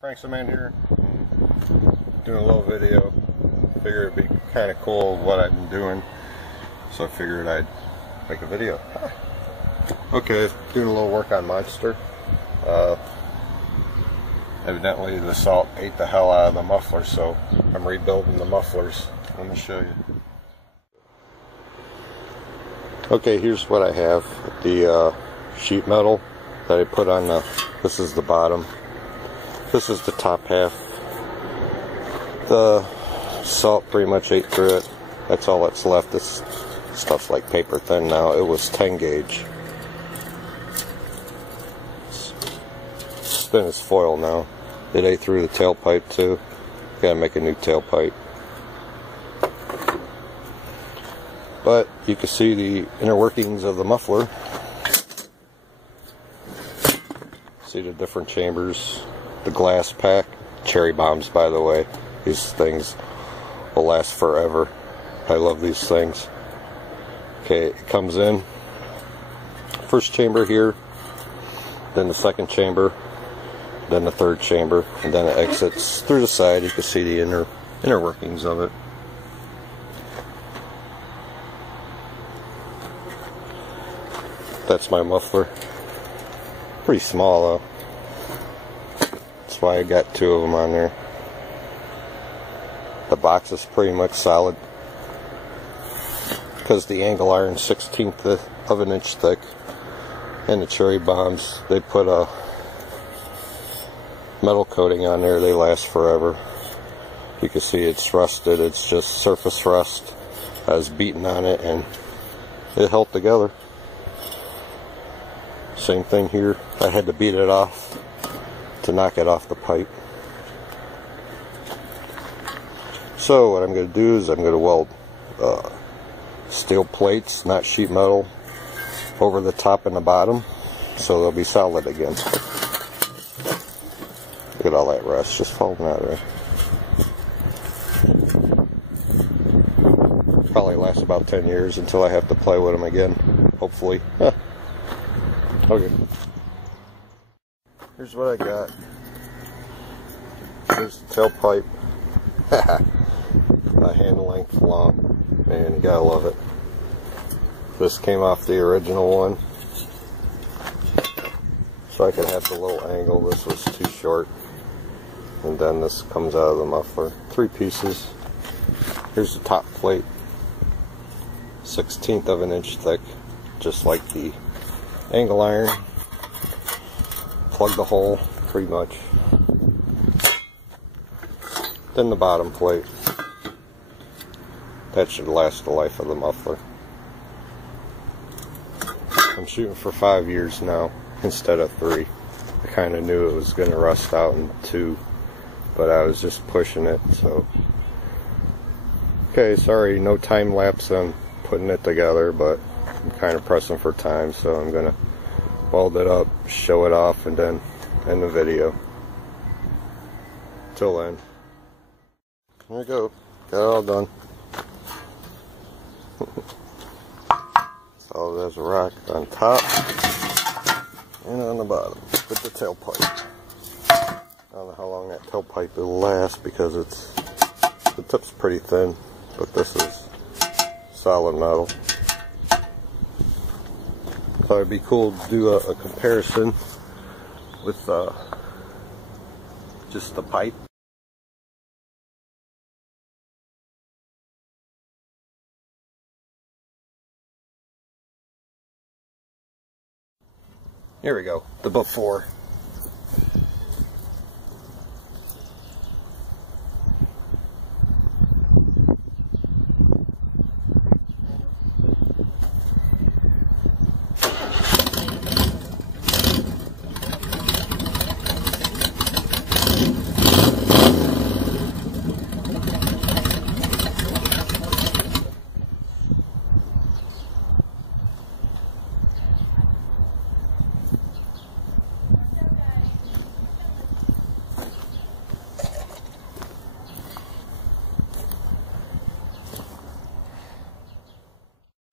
Frank's-a-man here, doing a little video. Figured it'd be kind of cool what I've been doing, so I figured I'd make a video. Okay, doing a little work on Monster. Evidently the salt ate the hell out of the muffler, so I'm rebuilding the mufflers. Let me show you. Okay, here's what I have. The sheet metal that I put on the, this is the bottom. This is the top half. The salt pretty much ate through it. That's all that's left. This stuff's like paper thin now. It was 10 gauge. It's thin as foil now. It ate through the tailpipe too. Gotta make a new tailpipe. But you can see the inner workings of the muffler. See the different chambers. The glass pack. Cherry bombs, by the way. These things will last forever. I love these things. Okay, it comes in. First chamber here. Then the second chamber. Then the third chamber. And then it exits through the side. You can see the inner workings of it. That's my muffler. Pretty small though. That's why I got two of them on there. The box is pretty much solid because the angle iron 1/16 of an inch thick, and the cherry bombs, they put a metal coating on there. They last forever. You can see it's rusted. It's just surface rust. I was beating on it and it held together. Same thing here. I had to beat it off to knock it off the pipe. So what I'm going to do is I'm going to weld steel plates, not sheet metal, over the top and the bottom so they'll be solid again. Look at all that rust just falling out there. Probably lasts about 10 years until I have to play with them again, hopefully. Okay. Here's what I got. Here's the tailpipe. A hand length long. Man, you gotta love it. This came off the original one. So I could have the little angle. This was too short. And then this comes out of the muffler. 3 pieces. Here's the top plate. 1/16 of an inch thick. Just like the angle iron. Plug the hole, pretty much. Then the bottom plate. That should last the life of the muffler. I'm shooting for 5 years now instead of 3. I kind of knew it was going to rust out in 2, but I was just pushing it, so. Okay, sorry, no time lapse on putting it together, but I'm kind of pressing for time, so I'm going to weld it up, show it off, and then end the video. Till then. There you go. Got it all done. Solid as a rock on top and on the bottom with the tailpipe. I don't know how long that tailpipe will last because the tip's pretty thin, but this is solid metal. So it'd be cool to do a comparison with just the pipe. Here we go, the before.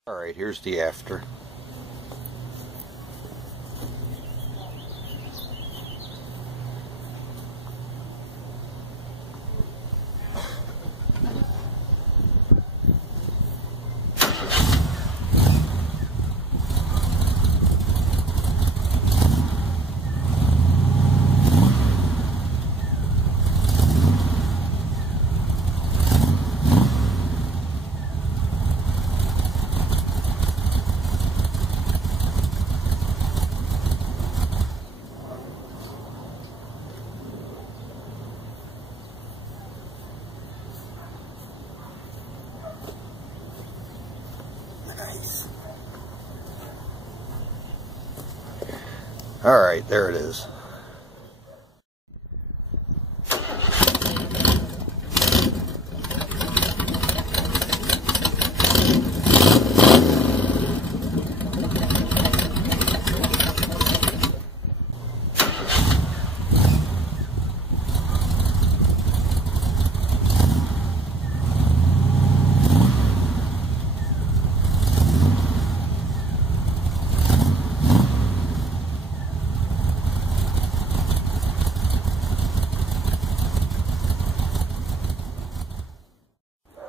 Alright, here's the after. Alright, there it is.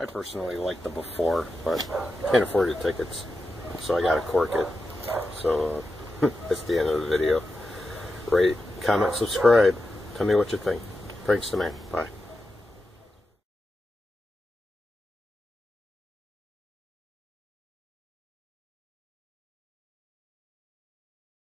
I personally like the before, but can't afford the tickets, so I gotta cork it. So that's the end of the video. Rate, comment, subscribe. Tell me what you think. Thanks to man. Bye.